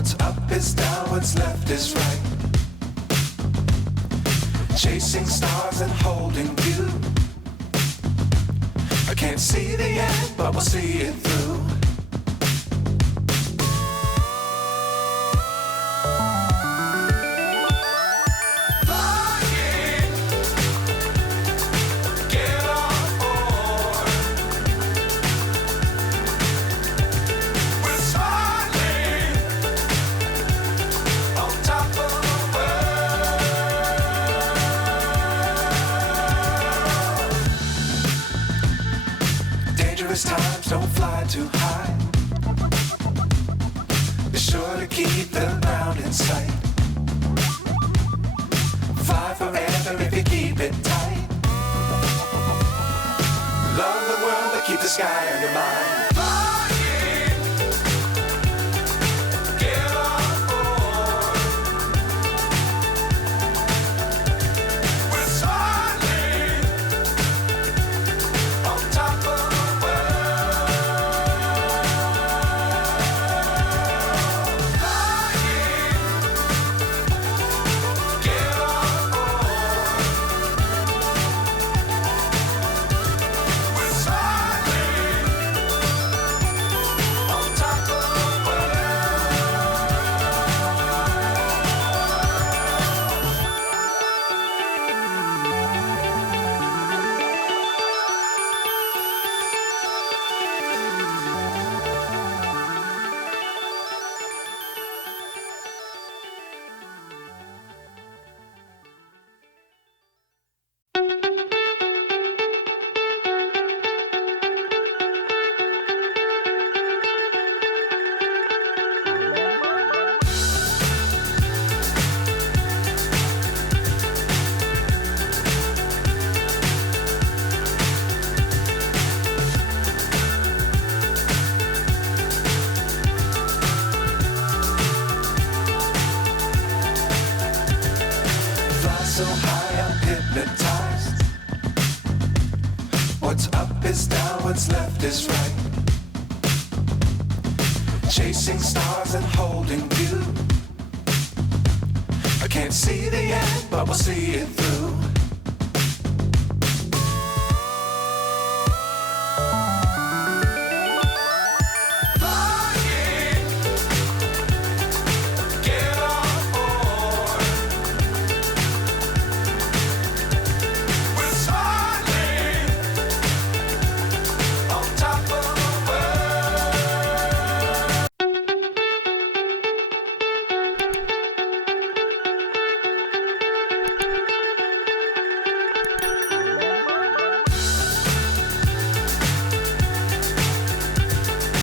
What's up is down, what's left is right. Chasing stars and holding you. I can't see the end, but we'll see it through. Times don't fly too high. Be sure to keep the ground in sight. Fly forever if you keep it tight. Love the world but keep the sky on your mind. So high I'm hypnotized. What's up is down, what's left is right. Chasing stars and holding you. I can't see the end, but we'll see it through.